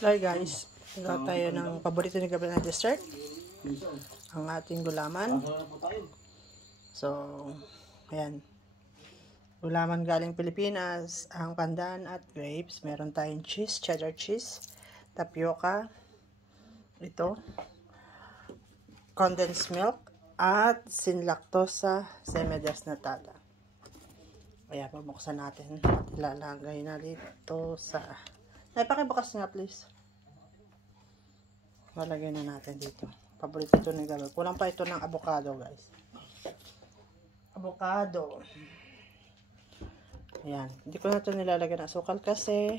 Hi guys, gawa tayo ng paborito ni Gabriel na dessert, ang ating gulaman. So, ayan, gulaman galing Pilipinas, ang pandan at grapes. Meron tayong cheese, cheddar cheese, tapioca, ito, condensed milk, at sin lactosa semi-desnatada. Ayan, pabuksan natin at ilalagay na dito sa... Pakibukas nga please. Lalagay na natin dito. Paborito ito ni Gabriel. Kulang pa ito ng avocado guys. Avocado. Ayan. Hindi ko na ito nilalagay ng asukal kasi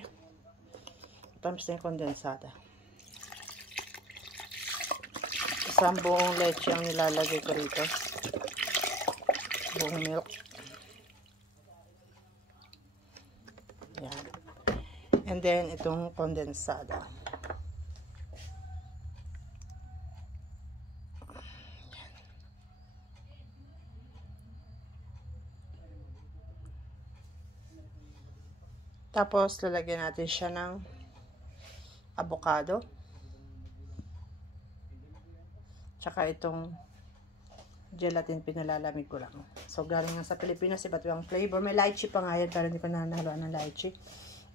tamis na yung kondensada. Isang buong leche ang nilalagay ko rito. Buong milk. Ayan. And then, itong kondensada. Tapos, lalagyan natin siya ng avocado. Tsaka itong gelatin, pinalalamig ko lang. So, galing nga sa Pilipinas, iba't ibang flavor. May lychee pa nga yan, pero hindi ko nanahaluan ng lychee.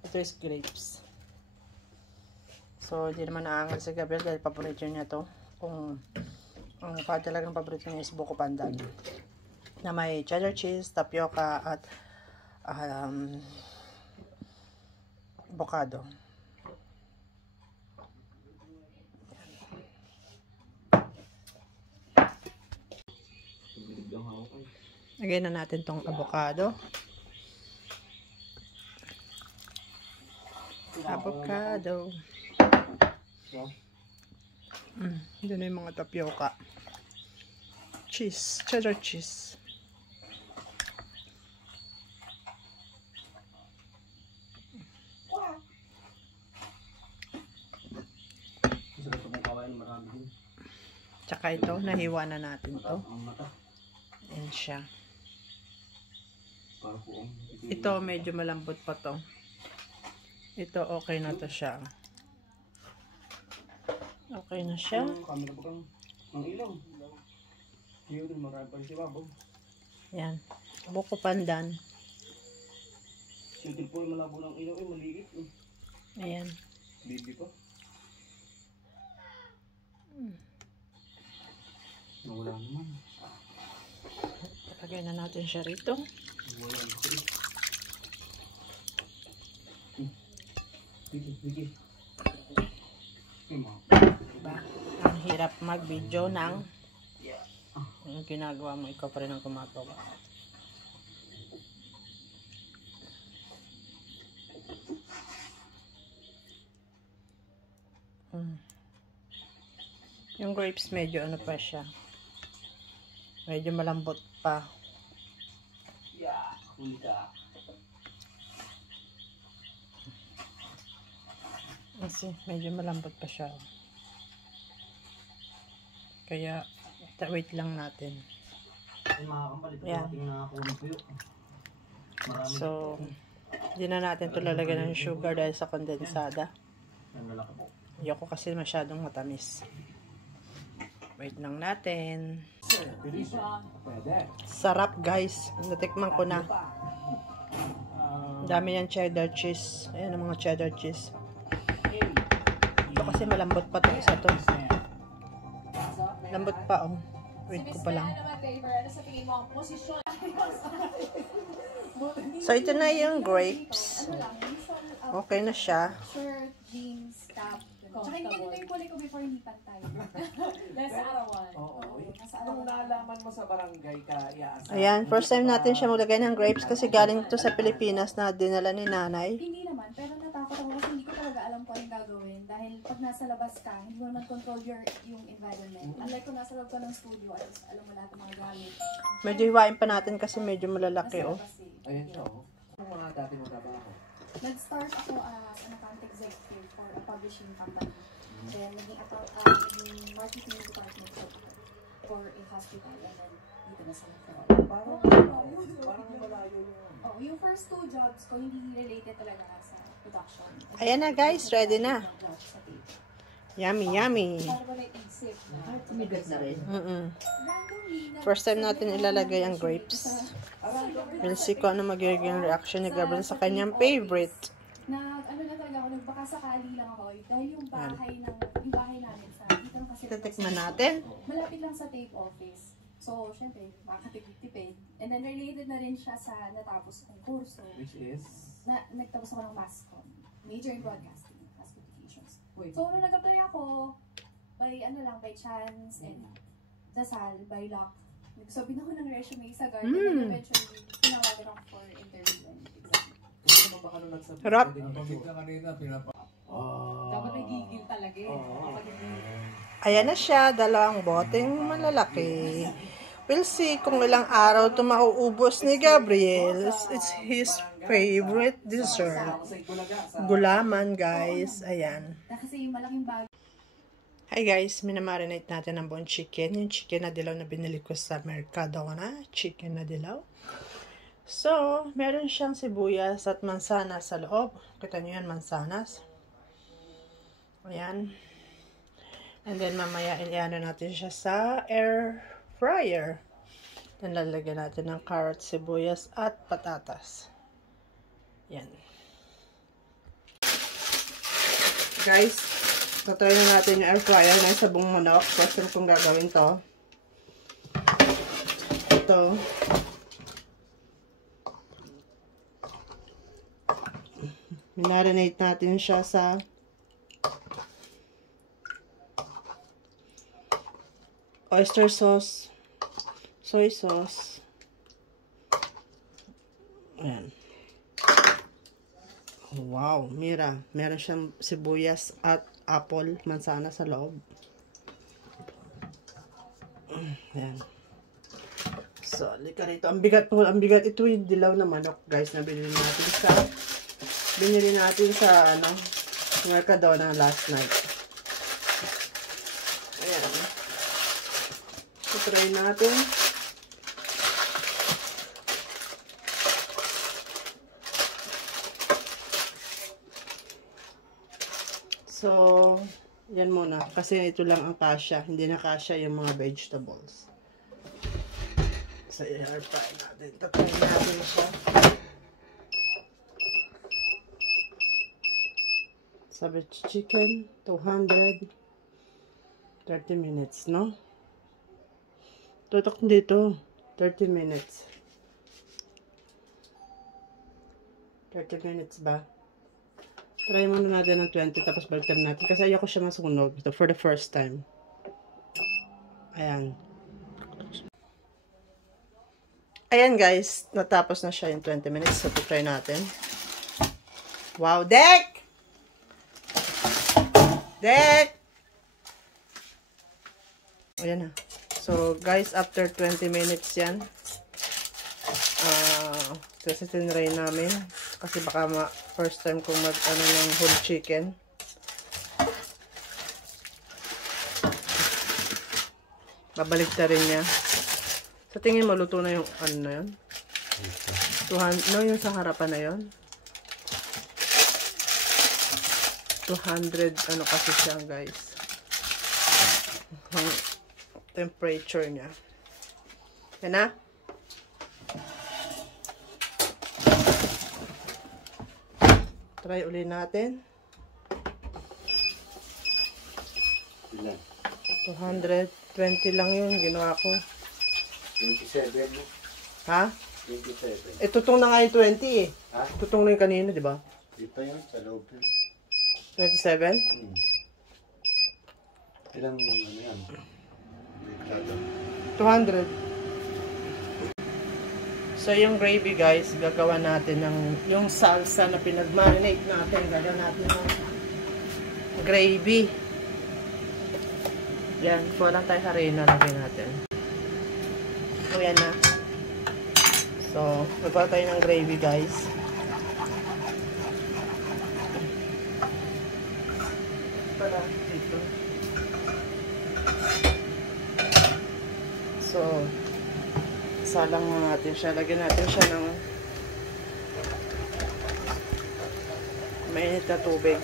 Ito is grapes. So, hindi naman naangal si Gabriel dahil paborito niya to. Kung ang talagang paborito niya is buko pandan. Na may cheddar cheese, tapioca, at avocado. Lagyan na natin tong avocado. Avocado. Doon na yung mga tapioca. Cheese. Cheddar cheese. Tsaka ito, nahiwa na natin to. Ayan siya. Ito, medyo malambot pa to. Ito, okay na to siya. Okay na siya. Yan. Buko pandan. Ayan. Wala naman. Lagay na natin siya rito. Diba? Ang hirap mag-video ng yung ginagawa mo, ikaw pa rin ang gumagawa. Yung grapes medyo ano pa siya, medyo malambot pa. Kasi medyo malambot pa siya. Kaya wait lang natin. Yan. So, hindi na natin ito lalagyan ng sugar dahil sa kondensada. Ayoko kasi masyadong matamis. Wait lang natin. Sarap guys. Natikman ko na. Dami yan cheddar cheese. Ayan ang mga cheddar cheese. Ito kasi malambot pa ito. Isa to. Lambot pa oh. Wait ko pa lang. So ito na yung grapes. Okay na siya. Shirt, jeans, top. Tsaka hindi ganito yung kulay ko before lipat tayo. Nasa arawan. Oo. Anong nalaman mo sa barangay ka? Ayan, first time natin siya maglagay ng grapes kasi galing ito sa Pilipinas na dinala ni nanay. Hindi naman, pero natakot ako kasi hindi ko talaga alam kung anong gagawin. Dahil pag nasa labas ka, hindi mo naman control yung environment. Unlike kung nasa loob ka ng studio, alam mo lahat ng mga gamit. Medyo hiwain pa natin kasi medyo malalaki oh. Ayan siya oh. Anong mga dati mo trabaho? Nag-start ako as an account executive for a publishing company. Then, naging marketing department for a hospital. And then, dito na sa Parang malayo yung... Oh, yung first first 2 jobs ko, hindi related talaga sa production. Ayan na guys, ready na. Jobs sa tape. Yummy, yummy. Paano ko naisip na Tumigas na rin. randomly, First time natin ilalagay ang grapes. We'll see kung ano magiging reaction ni Gabriel sa kanyang favorite. ano na talaga ako, nagbaka sakali lang ako. Dahil yung bahay namin sa, dito lang kasi. Titikman natin. Malapit lang sa tape office. So, syempre, makakatipid-tipid. And then, related na rin siya sa natapos kong kurso. Which is? Nagtapos ako ng MASCOM. Major in Broadcasting, Mass Communications. So, nung nag-apply ako, by chance, and dasal, by luck, nagsabi na ako ng resume sa Guard, and eventually, tinawagan ako for interview and exam. Kasi naman baka nung nagsabi. Harap. Dapat may gigil talaga eh. Ayan na siya, dalawang boteng malalaki. We'll see kung ilang araw ito mauubos ni Gabriel. It's his favorite dessert. Gulaman, guys. Ayan. Kasi yung malaking bag. Hi guys, minamarinate natin ang buong chicken. Yung chicken na dilaw na binili ko sa Mercado na. Chicken na dilaw. So, meron siyang sibuyas at mansanas sa loob. Kita nyo yan, mansanas. Ayan. And then mamaya iano natin siya sa air fryer. Then lalagyan natin ng carrot, sibuyas at patatas. Yan. Guys, try na natin yung air fryer ng sabong manok. First time kong gagawin to. Ito. Marinate natin siya sa oyster sauce, soy sauce. Ayan. Wow, mira. Meron siyang sibuyas at apple, mansana sa loob. Ayan. So, lika rito. Ang bigat po, ang bigat. Ito yung dilaw na manok, guys, na binili natin sa Mercadona last night. Ayan. So, try natin. So, yan muna. Kasi ito lang ang kasya. Hindi na kasya yung mga vegetables. So, i-air fry natin. Tatry natin siya. Sabi chicken, 230 minutes, no? Tutok dito, 30 minutes. 30 minutes ba? Try muna natin ng 20, tapos balikan natin. Kasi ayoko siya masunog. Ito, for the first time. Ayan. Ayan guys, natapos na siya yung 20 minutes. So, try natin. Wow, Dek! Dek! Ayan na. So, guys, after 20 minutes yan. Kasi tinry namin. Kasi baka first time kong ng whole chicken. Babalik na rin niya. Sa tingin mo, luto na yung na yun? 200, yung sa harapan na yun? 200, kasi siya, guys. Ang temperature niya. Yan na? Try uli natin. 220 lang yun, ginawa ko. 27. Ha? 27. Eh, tutong na nga yung 20 eh. Ha? Tutong na yung kanina, di ba? Dito yun, sa loob yun. 27? Ilang yan? 200. So, yung gravy, guys, gagawa natin ng yung salsa na pinag-marinate natin. Gagawa natin ng gravy. Yan. Kuha lang tayo harina. Lagay natin. So, yan na. So, gagawa tayo ng gravy, guys. Para dito. So, salang natin siya. Lagyan natin siya ng mainit na tubig.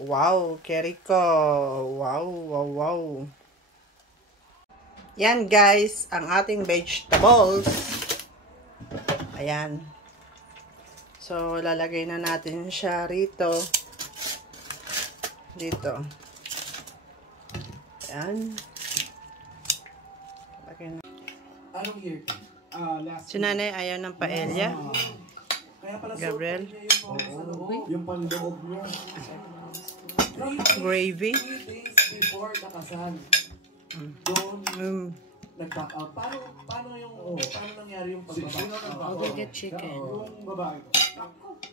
Wow, Keriko. Wow, wow, wow. Yan guys, ang ating vegetables. Ayan. So, lalagay na natin siya rito. Dito. Ayan. Lagay na. Anong year ka? Last Si nanay ayaw ng paella. Kaya pala Gabriel. yung panloob niya. Gravy. 3 days before nakasal. Doon nag-back out. Paano nangyari yung pag-back out? I'll get chicken. Yung babae ko.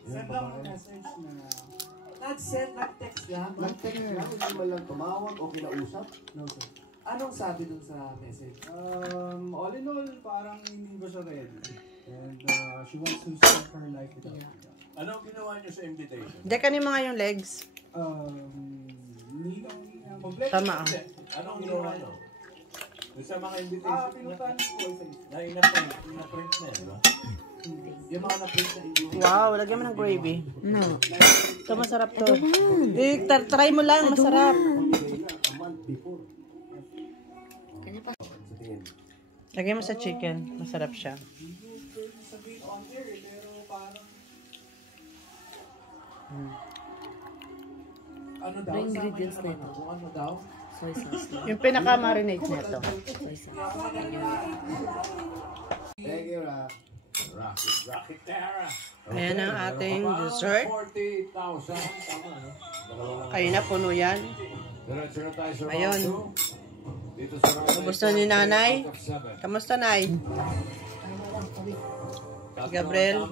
Send lang ang message na nag-text lang. Nag-text lang, hindi man lang tumawag o kinausap. No, sir. Anong sabi dun sa message? All in all, parang hindi ba siya ready. And she wants to start her life without me. Anong ginawa niyo sa invitation? Dekan mo nga yung legs. Hindi kompleto. Tama. Anong ginawa niyo? Doon sa mga invitation Pinutan ko isa. na ina-print na, di ba? Yung mga na-print na invitation. Wow, lagyan mo ng gravy. No. Ito masarap to. Try mo lang, masarap. A month before. Lagyan mo sa chicken, masarap siya. Sabihin on air, pero parang Ano daw? The ingredients Sama niyo nito. naman kung ano daw? Soy sauce lang. Yung pinaka-marinate nito. Soy sauce. Thank you, Rock. Rocket Terra! Ayan ang ating dessert. 40,000. Tama, no? Kayo na, puno yan. Diretso na tayo sa round Ayun. 2. Dito sa round Kamusta ni nanay? Kamusta, nay? Gabriel?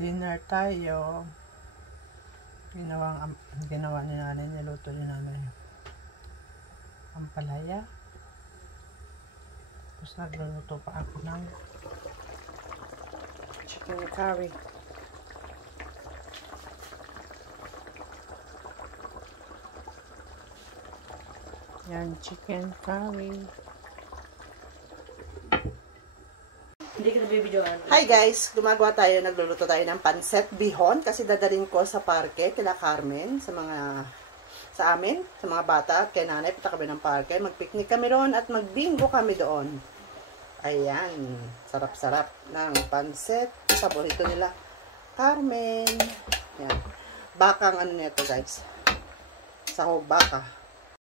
Dinner tayo. Ginawa ni nanay, niluto ni nanay. Ampalaya. Tapos nagluluto pa ako ng chicken curry. Yan, chicken curry. Hindi ka na bibidyoan. Hi guys! Gumagawa tayo, nagluluto tayo ng pancet bihon kasi dadalhin ko sa parke kila Carmen, sa amin, sa mga bata at kay nanay. Punta kami ng parke, mag-picnic kami roon at mag-bingo kami doon. Ayan, sarap-sarap ng pancet. Paborito nila Carmen. Ayan. Bakang ano nito guys. Sahog baka.